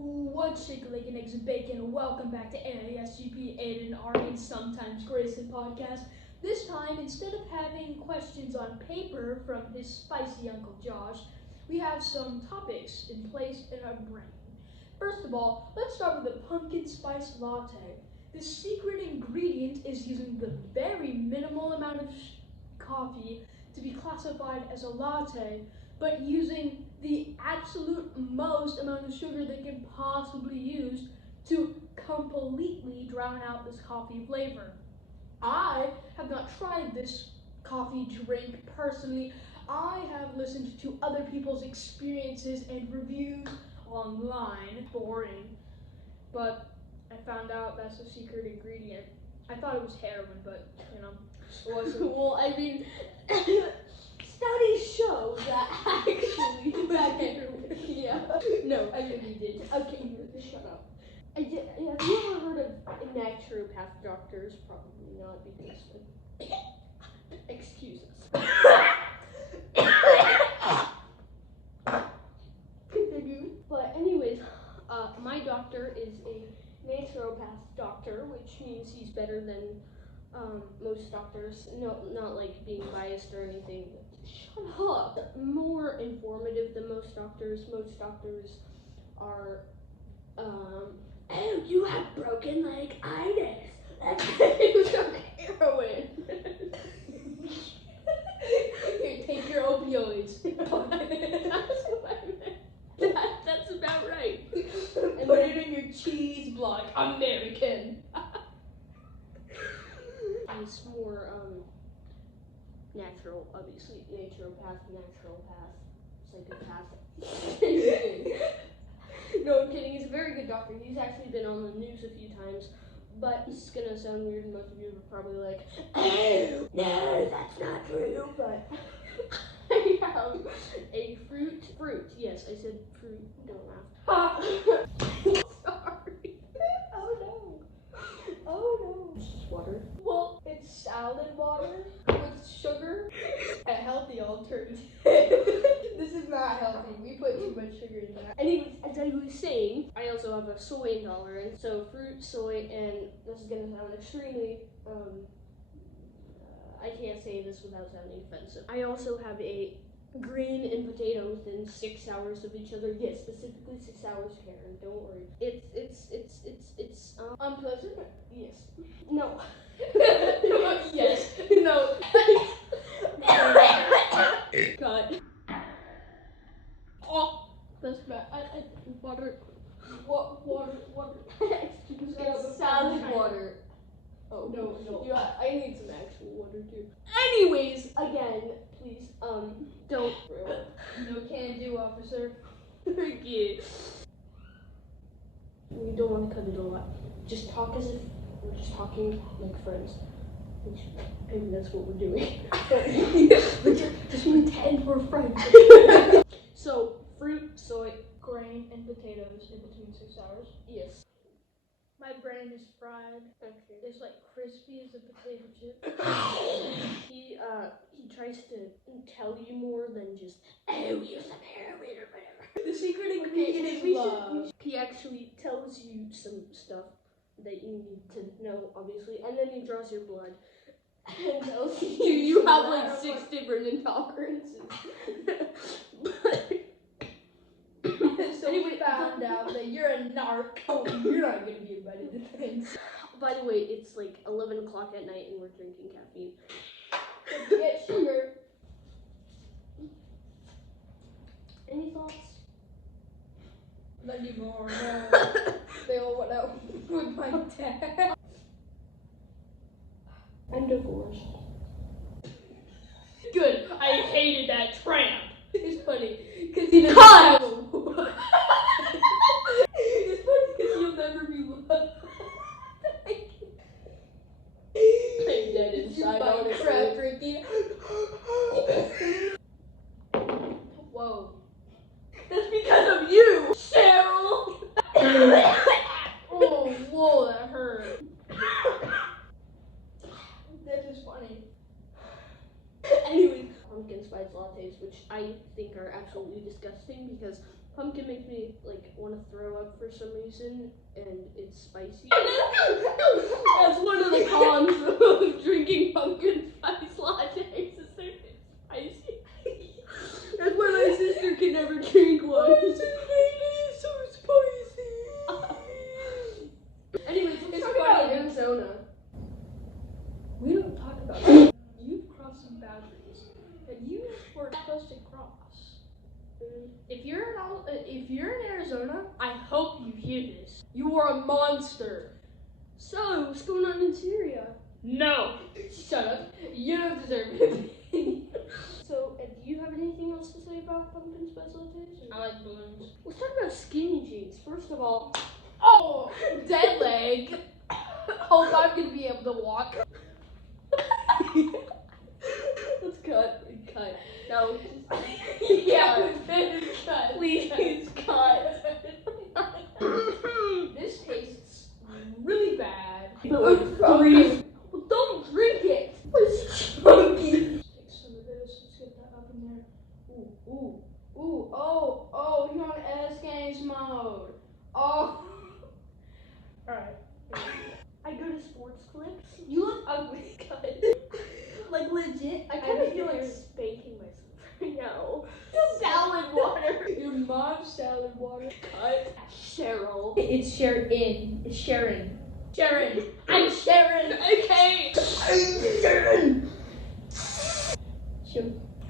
What's shaking like an eggs and bacon? Welcome back to AASGP, Aiden, Ari, and sometimes Grayson podcast. This time, instead of having questions on paper from his spicy Uncle Josh, we have some topics in place in our brain. First of all, let's start with a pumpkin spice latte. The secret ingredient is using the very minimal amount of coffee to be classified as a latte, but using the absolute most amount of sugar they can possibly use to completely drown out this coffee flavor. I have not tried this coffee drink personally. I have listened to other people's experiences and reviews online. Boring. But I found out that's a secret ingredient. I thought it was heroin, but it wasn't. Well, I mean, studies show that actually yeah. No, I really did. Okay, shut up. Have you ever heard of naturopath doctors? Probably not, because excuse us. Continue. But anyways, my doctor is a naturopath doctor, which means he's better than most doctors. No, not like being biased or anything. Shut up. More informative than most doctors. Most doctors are, oh, you have broken leg-itis. Let's get you some heroin. Here, take your opioids. That's what I meant. That's about right. And put it in your cheese block, American. He's more natural, obviously. Naturopath, psychopath. No, I'm kidding. He's a very good doctor. He's actually been on the news a few times. But it's gonna sound weird, and most of you are probably like, oh, no, that's not true. But I have a fruit. Yes, I said fruit. Don't laugh. Sorry. Oh no. It's just water. Well, it's salad water with sugar. A healthy alternative. This is not healthy. We put too much sugar in that. Anyways, as I was saying, I also have a soy intolerance. So fruit, soy, and this is gonna sound extremely, I can't say this without sounding offensive. I also have a green and potato within 6 hours of each other. Yes, specifically 6 hours, Karen. Don't worry. It's Unpleasant? yes. No. Yes. No. Cut. Oh, that's bad. Water. Water. Excuse me. Salad water. Oh No. Yeah, I need some actual water too. Anyways, again, please, don't. No can do, officer. Forget. We don't want to cut it a lot. Just talk as if we're just talking like friends. Which maybe that's what we're doing. But just pretend we're friends. So, fruit, soy, Grain and potatoes in between 6 hours. yes. My brain is fried. Okay. It's like crispy as a potato chip. He tries to tell you more than just, oh, use some heroin or whatever. The secret ingredient is love. He actually tells you some stuff that you need to know, obviously, and then he draws your blood and tells you you have like 6 different intolerances. So we found out that you're a narc. Oh, you're not gonna be invited to things. By the way, it's like 11 o'clock at night and we're drinking caffeine. Get sugar. Any thoughts? Not anymore. No. They all went out with my dad. I'm divorced. Good. I hated that tramp. It's funny because he doesn't Cut! have a It's funny because you'll never be loved. I'm dead inside. Honestly. Crap drinking. Whoa. That's because of you, Cheryl. Oh, whoa, that hurt. This is funny. Anyways, pumpkin spice lattes, which I think are absolutely disgusting because Pumpkin makes me like want to throw up for some reason, and it's spicy. That's one of the cons of drinking pumpkin spice lattes. Is they're spicy. That's why my sister can never drink one. Why is it really so spicy? Anyways, let's It's talk funny. about Arizona. We don't talk about that. You've crossed some boundaries that you were supposed to cross. If you're in Arizona, I hope you hear this. You are a monster. So, what's going on in Syria? No, shut up. You don't deserve it. So, do you have anything else to say about pumpkin spice lattes? I like balloons. Let's talk about skinny jeans. First of all, Oh, dead leg. Hope I'm gonna be able to walk. let's cut. No. Yeah, cut. Please cut. This tastes really bad. Well, don't drink it. It's chunky. Take some of this. Let's get that up in there. Ooh. Oh, you're on S Games mode. Oh. Alright. I go to sports clips. You look ugly, cut. Like legit. I kind of feel like spanking myself right now. salad water. Your mom's salad water. Cut. Cheryl. It's Sharon. It's Sharon. Sharon. I'm Sharon. Okay. I'm Sharon.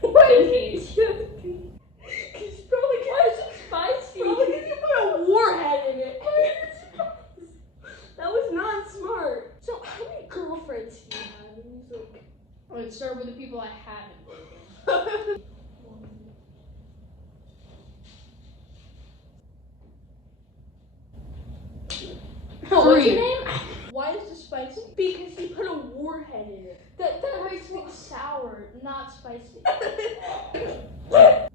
What is it? It's probably why is it spicy? Probably because you put a warhead in it. That was not smart. So, how many girlfriends do you have? And he's like, Let's start with the people I haven't dated. What's your name? Why is this spicy? because he put a warhead in it. That makes me sour, not spicy.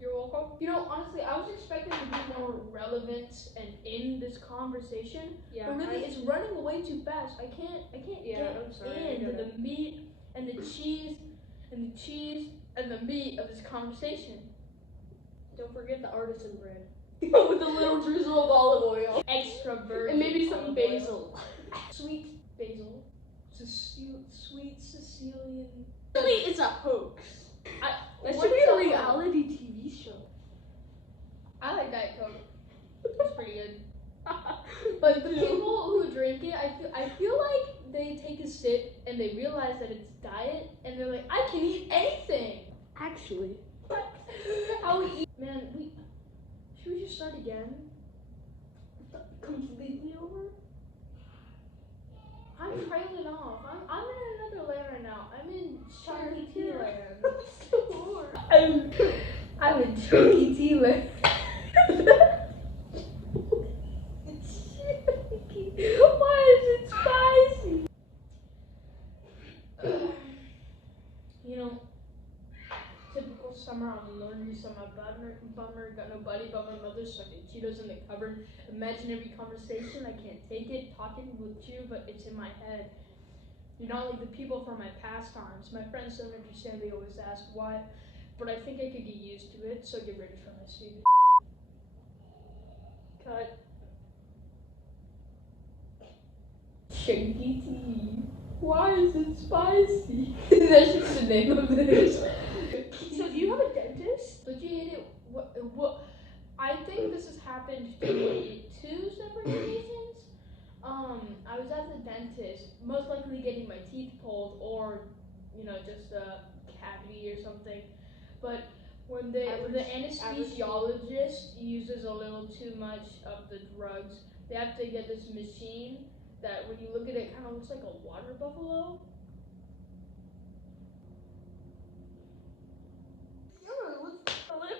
You're welcome. You know, honestly, I was expecting to be more relevant and in this conversation, Yeah. but really, it's running away too fast. I can't Yeah, get I'm sorry, into I the meat and the cheese and the meat of this conversation. Don't forget the artisan bread. With a little drizzle of olive oil. Extra virgin. And maybe some olive basil. oil. Sweet basil. Sweet Sicilian. Really, it's a hoax. That What's should be a up? reality TV show. I like Diet Coke. It's pretty good. But the people who drink it, I feel like they take a sip and they realize that it's diet and they're like, I can eat anything. Actually. How we eat? Man, should we just start again? Completely over? I'm trailing off. I'm in another land right now. I'm in Chunky Tea Sure. land. So bored. I'm in Chunky Tea land. Why is it spicy? You know, typical summer on laundry, so my bummer, got no buddy but my mother sucking Cheetos in the cupboard. Imaginary conversation, I can't take it, talking with you, but it's in my head. You're not like the people from my pastimes. My friends don't understand, they always ask why, but I think I could get used to it, so get ready for my stupid. Cut. Chunky tea. Why is it spicy? That's just the name of this. So do you have a dentist? Did you hate it? What? I think this has happened for me 2 separate reasons. I was at the dentist, most likely getting my teeth pulled or, just a cavity or something. But when the anesthesiologist uses a little too much of the drugs, they have to get this machine that when you look at it kind of looks like a water buffalo.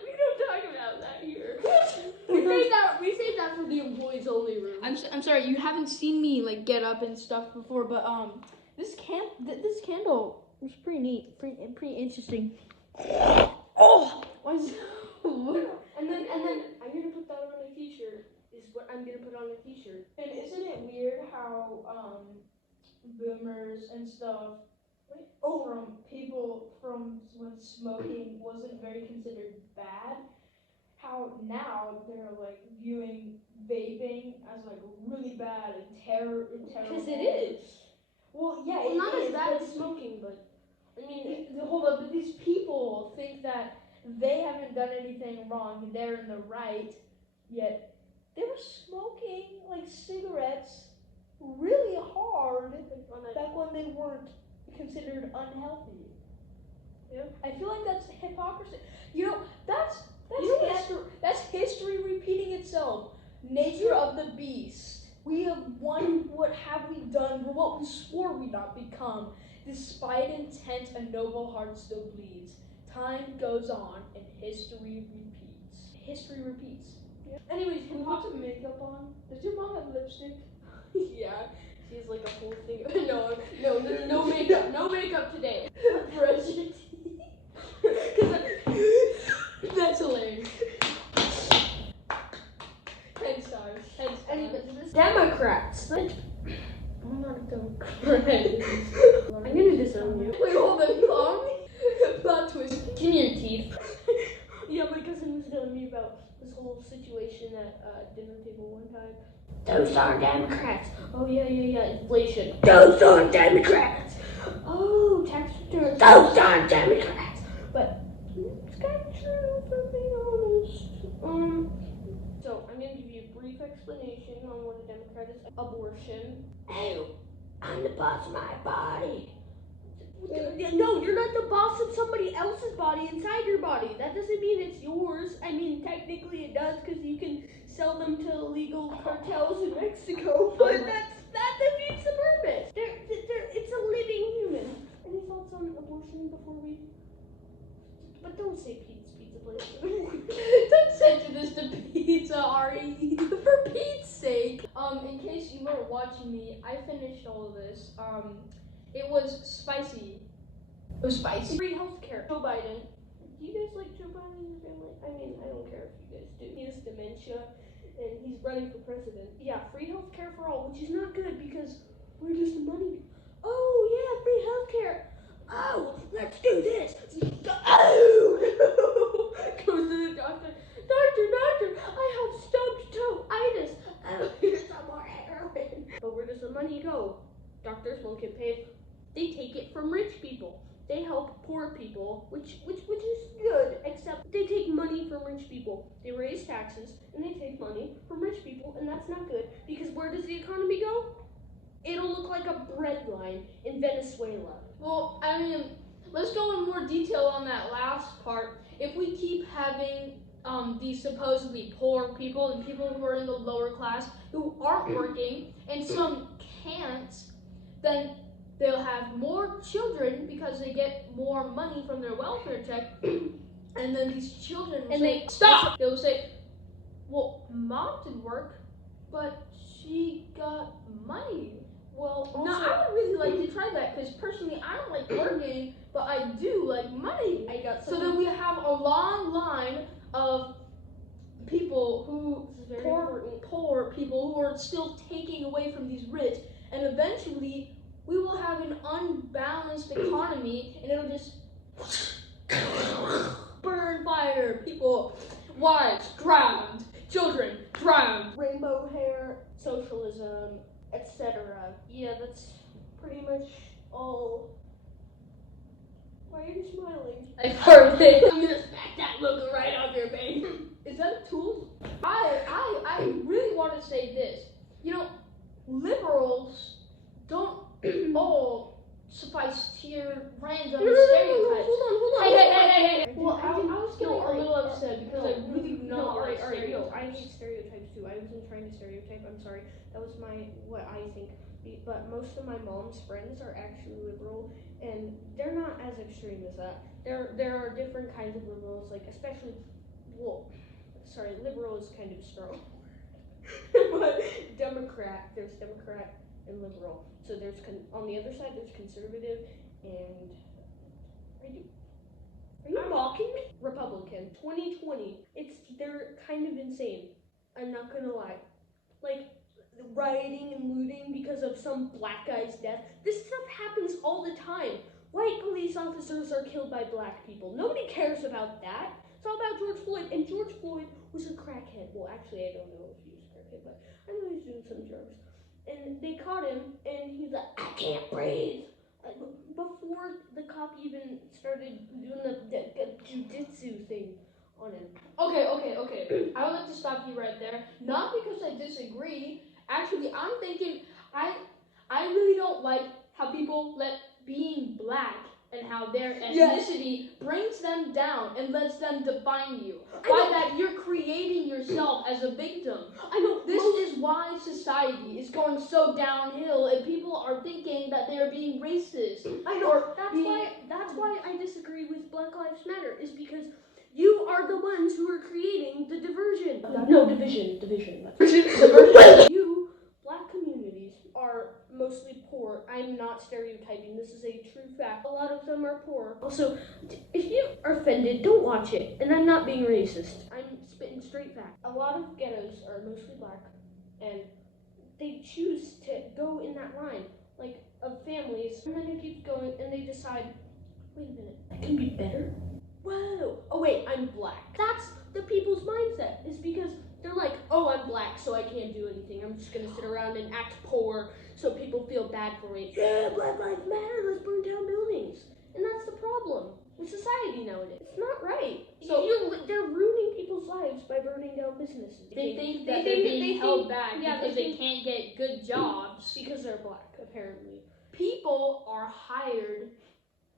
We don't talk about that here. We saved that for the employees only room. I'm sorry, you haven't seen me like get up and stuff before, but this candle was pretty neat, pretty interesting. Oh, why is And then I'm gonna put that on a t-shirt. Is what I'm gonna put on a t-shirt. And isn't it weird how boomers and stuff from people from when smoking wasn't very considered bad, how now they're like viewing vaping as like really bad and terrible. Because it is. Well, yeah, Well, it not is, as bad but as smoking, but I mean, hold up, but these people think that they haven't done anything wrong and they're in the right, yet they were smoking like cigarettes really hard back when they weren't considered unhealthy. Yeah. I feel like that's hypocrisy. You know, that's You know history. That's history repeating itself. Nature of the beast. We have won. What have we done? We're what we swore we'd not become. Despite intent, a noble heart still bleeds. Time goes on, and history repeats. History repeats. Yeah. Anyways, can we put some makeup on? Does your mom have lipstick? Yeah, she's like a full thing. No makeup, no makeup today. Brush your teeth. That's hilarious. 10 stars. 10 stars. Anyways, Democrats. I'm not a Democrat. I'm gonna disown you. Wait, hold on. You on me? Plot twist. Give me your teeth. Yeah, my cousin was telling me about this whole situation at dinner table one time. Those are Democrats. Oh yeah. Inflation. Those are Democrats. Oh, tax returns. Those are Democrats. But it's kind of true, if I'm being honest. So I'm gonna give you a brief explanation on what a Democrat is. Abortion. Oh, I'm the boss of my body. No, you're not the boss of somebody else's body inside your body. That doesn't mean it's yours. I mean, technically it does because you can sell them to illegal cartels in Mexico, but that defeats the purpose. It's a living human. Any thoughts on abortion before we... But don't say pizza place. Don't censor this to pizza, Ari. For Pete's sake. In case you weren't watching me, I finished all of this. It was spicy. It was spicy. Free healthcare. Joe Biden. Do you guys like Joe Biden and your family? I mean, I don't care if you guys do. He has dementia, and he's running for president. Yeah, free healthcare for all, which is not good because where does the money go? Oh yeah, free healthcare. Oh, let's do this. Oh, goes to the doctor. Doctor, I have stubbed toe-itis. Oh, here's some more heroin. But where does the money go? Doctors won't get paid. They take it from rich people. They help poor people, which is good, except they take money from rich people. They raise taxes and they take money from rich people, and that's not good because where does the economy go? It'll look like a bread line in Venezuela. Well, I mean, let's go in more detail on that last part. If we keep having these supposedly poor people and people who are in the lower class who aren't working and some can't, then they'll have more children because they get more money from their welfare check, and then these children will say, stop! They will say, well, mom didn't work, but she got money. Well, also, no, I would really like to try that because personally I don't like working, but I do like money. So then we have a long line of people who, poor people who are still taking away from these rich, and eventually we will have an unbalanced economy, and it'll just burn fire. People, wives drowned, children drowned. Rainbow hair, socialism, etc. Yeah, that's pretty much all. Why are you smiling? I heard it. I'm gonna smack that logo right off your face. Is that a tool? I really want to say this. You know, liberals don't all suffice to your random stereotypes. Hold on. Hey. Well, I was getting a little upset because I really do not like stereotypes. stereotypes. I hate stereotypes too. I wasn't trying to stereotype. I'm sorry. That was what I think. But most of my mom's friends are actually liberal, and they're not as extreme as that. There are different kinds of liberals, like especially, liberal is kind of strong. But there's Democrat and liberal. So there's on the other side there's conservative and are you mocking me? Republican. 2020. They're kind of insane. I'm not gonna lie. Like rioting and looting because of some black guy's death. This stuff happens all the time. White police officers are killed by black people. Nobody cares about that. It's all about George Floyd. And George Floyd was a crackhead. Well, actually, I don't know if he was a crackhead, but I know he was doing some drugs. And they caught him, and he's like, I can't breathe. Before the cop even started doing the jujitsu thing on him. Okay. I would like to stop you right there. Not because I disagree. Actually, I'm thinking I really don't like how people let being black and how their ethnicity brings them down and lets them define you. By that, you're creating yourself as a victim. I know. This is why society is going so downhill and people are thinking that they're being racist. I know. That's why I disagree with Black Lives Matter, is because you are the ones who are creating the diversion. No, division. Diversion. You, black communities, are mostly poor. I'm not stereotyping. This is a true fact. A lot of them are poor. Also, if you are offended, don't watch it. And I'm not being racist. I'm spitting straight fact. A lot of ghettos are mostly black, and they choose to go in that line, like, of families, and then it keeps going, and they decide, wait a minute, I can be better? Whoa! Oh wait, I'm black. That's the people's mindset, is because they're like, oh, I'm black, so I can't do anything. I'm just gonna sit around and act poor so people feel bad for me. Yeah, Black Lives Matter, let's burn down buildings. And that's the problem with society nowadays. It's not right. So they're ruining people's lives by burning down businesses. They think that they're being held back because they can't get good jobs. Because they're black, apparently. People are hired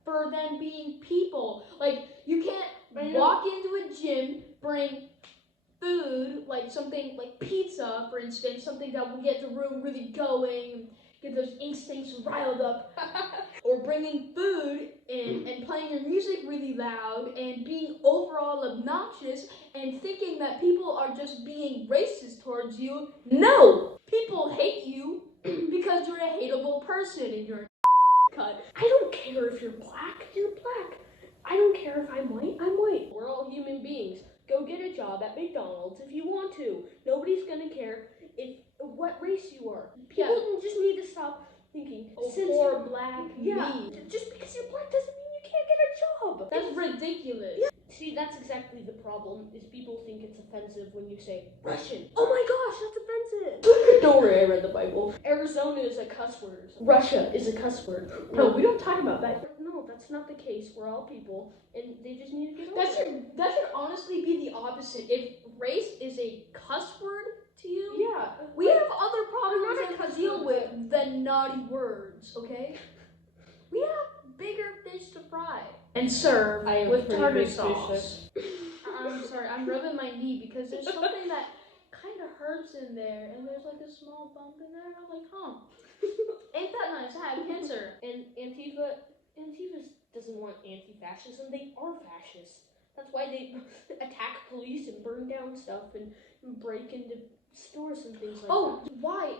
for them being people. Like, you can't walk into a gym, bring food, like something like pizza, for instance, something that will get the room really going, get those instincts riled up, or bringing food in and playing your music really loud and being overall obnoxious and thinking that people are just being racist towards you. No! People hate you because you're a hateable person and you're a cut. I don't care if you're black, you're black. I don't care if I'm white, I'm white. We're all human beings. Go get a job at McDonald's if you want to. Nobody's gonna care what race you are. People just need to stop thinking, poor black me. Just because you're black doesn't mean you can't get a job. That's ridiculous. Yeah. See, that's exactly the problem, is people think it's offensive when you say Russian. Oh my gosh, that's offensive. Don't worry, I read the Bible. Arizona is a cuss word. Russia is a cuss word. No, we don't talk about that. No, that's not the case. We're all people, and they just need to get over it. That should honestly be the opposite. If race is a cuss word to you, we have other problems to deal with than naughty words, okay? We have bigger fish to fry and serve with tartar sauce. I'm sorry, I'm rubbing my knee because there's something that kind of hurts in there, and there's like a small bump in there, and I'm like, huh, ain't that nice? I have cancer. And Antifa doesn't want anti-fascism. They are fascists. That's why they attack police and burn down stuff and break into stores and things like that.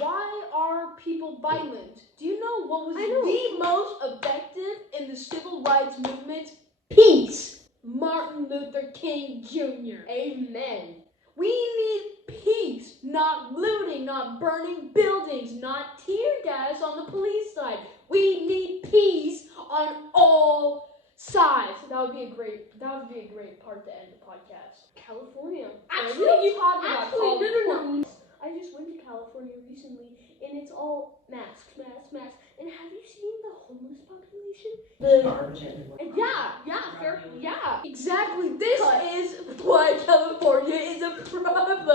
Why are people violent? Do you know what was the most effective in the civil rights movement? Peace. Martin Luther King Jr. Amen. We need peace, not looting, not burning buildings, not tear gas on the police side. We need peace on all sides. That would be a great part to end the podcast. California. Actually, no. I just went to California recently, and it's all masks. And have you seen the homeless population? Garbage everywhere. Yeah. Exactly. This is why California is a problem.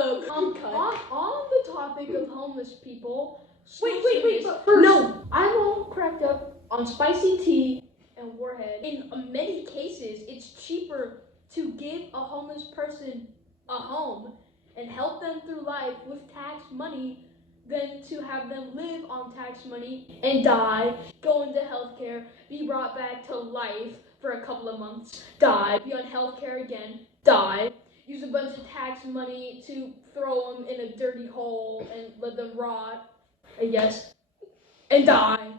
On the topic of homeless people. Wait, but first. No, I'm all cracked up on spicy tea and Warhead. In many cases, it's cheaper to give a homeless person a home and help them through life with tax money than to have them live on tax money and die, go into healthcare, be brought back to life for a couple of months, die, be on healthcare again, die, use a bunch of tax money to throw them in a dirty hole and let them rot, I guess, and die.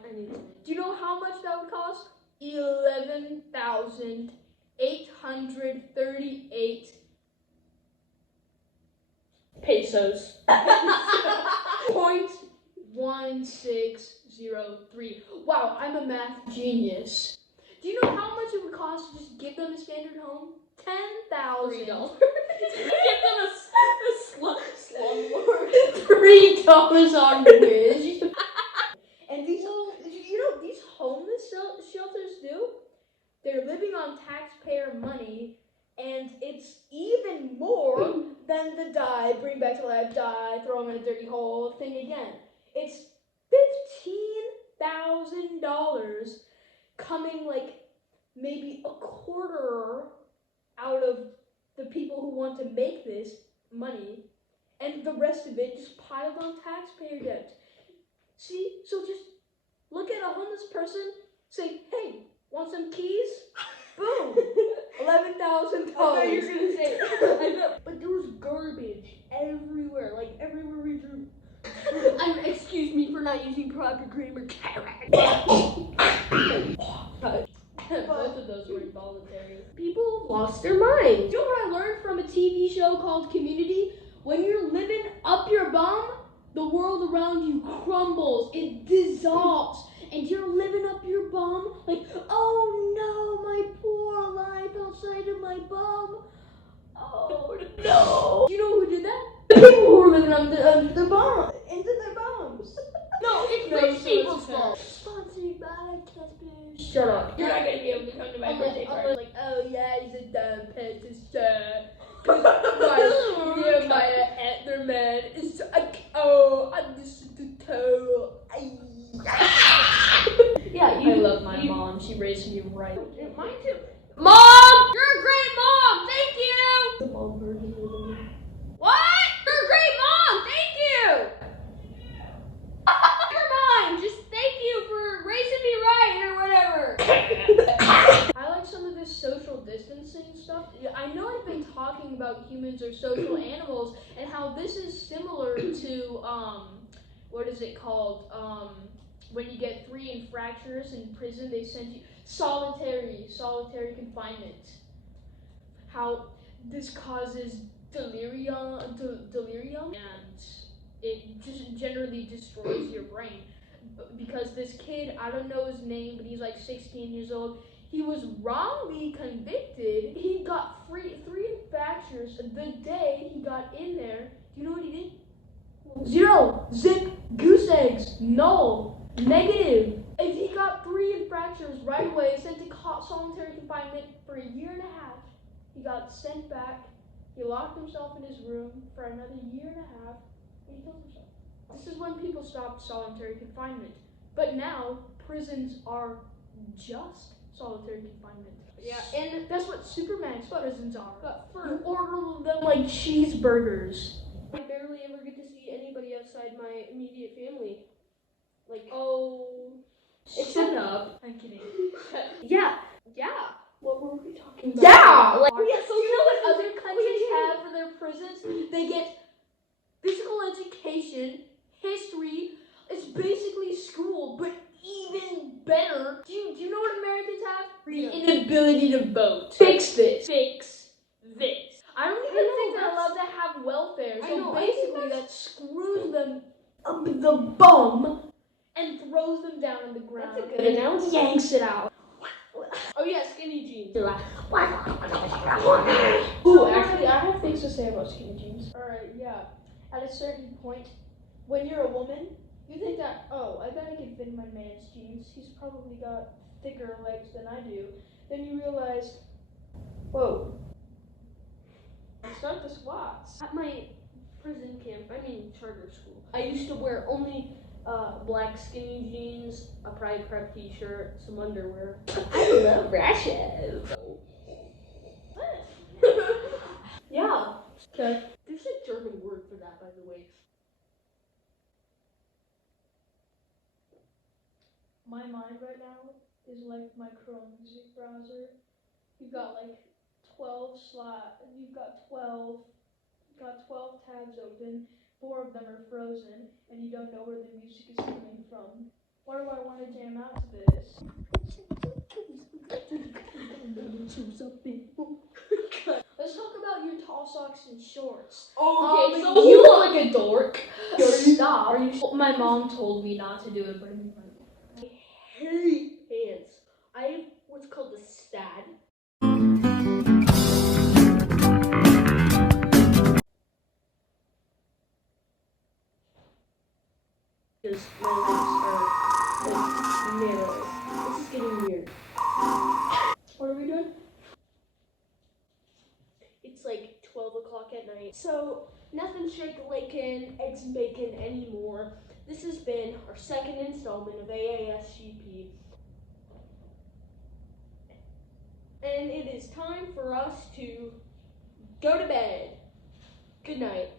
Do you know how much that would cost? $11,838 pesos. 0.1603. Wow, I'm a math genius. Do you know how much it would cost to just give them a standard home? $10,000. Give them a slumlord. $3 on Wish. And these homeless shelters do? They're living on taxpayer money, and it's even more than the die, bring back to life, die, throw them in a dirty hole thing again. It's $15,000 coming like maybe a quarter out of the people who want to make this money, and the rest of it just piled on taxpayer debt. See, so just look at a homeless person, say, hey, want some keys? Boom! $11,000. I thought you were gonna say, but there was garbage everywhere, like everywhere we drew. Excuse me for not using proper grammar. Both of those were involuntary. People have lost their minds. You know what I learned from a TV show called Community? When you're living up your bum, the world around you crumbles, it dissolves, and you're living up your bum like, oh no, my poor life outside of my bum. Oh no. Do you know who did that? The people who were living up the bum, into their bums. No, it's rich people's fault. Sponsored by Casper. Shut up. You're not gonna be able to come to my birthday party. Like, oh yeah, he's a dumb pesticide. My Etherman is I listen to toe. Yeah, I love my mom. She raised me right. Mine too. Mom! You're a great mom! Thank you! The mom version of me. What? You're a great mom! Thank you! Never mind! Just thank you for raising me right or whatever. I like some of this social distancing stuff. I know I've been talking about humans are social animals and how this is similar to what is it called? When you get 3 infractions in prison, they send you solitary confinement. How this causes delirium, and it just generally destroys your brain. Because this kid, I don't know his name, but he's like 16 years old. He was wrongly convicted. He got 3 infractions the day he got in there. Do you know what he did? 0, zip, goose eggs, null, negative. If he got 3 infractions right away, sent to solitary confinement for 1.5 years, he got sent back. He locked himself in his room for another 1.5 years, and he killed himself. This is when people stopped solitary confinement. But now, prisons are just solitary confinement. Yeah, And that's what Supermax prisons are. but You order them like cheeseburgers. I barely ever get to see anybody outside my immediate family. Like, Oh, shut up. I'm kidding. Yeah. What were we talking about? Yeah! Like, Do you know what other countries have for their prisons? They get physical education, history. It's basically school, but even better. Do you know what Americans have? Freedom. The inability to vote. Fix this. I don't even think they're that's- allowed to have welfare. I So know, I think basically that screws them up the bum and throws them down on the ground. That's a good analogy. Yanks it out. Oh yeah, skinny jeans. Ooh, actually, I have things to say about skinny jeans. Alright, yeah. At a certain point, when you're a woman, you think that, oh, I bet I can fit in my man's jeans. He's probably got thicker legs than I do. Then you realize, whoa. Start the squats. At my prison camp, charter school, I used to wear only black skinny jeans, a Pride Prep t-shirt, some underwear. I love rashes. Yeah. Okay. There's a German word for that, by the way. My mind right now is like my Chrome music browser. You've got like 12 tabs open, 4 of them are frozen, and you don't know where the music is coming from. Why do I want to jam out to this? Let's talk about your tall socks and shorts. Okay, so you look like a dork. Stop. My mom told me not to do it, but I'm I hate pants. I have what's called a stad. because my legs are like narrow. This is getting weird. What are we doing? It's like 12 o'clock at night. So nothing shake-a-lakin, eggs and bacon anymore. This has been our second installment of AASGP. And it is time for us to go to bed. Good night.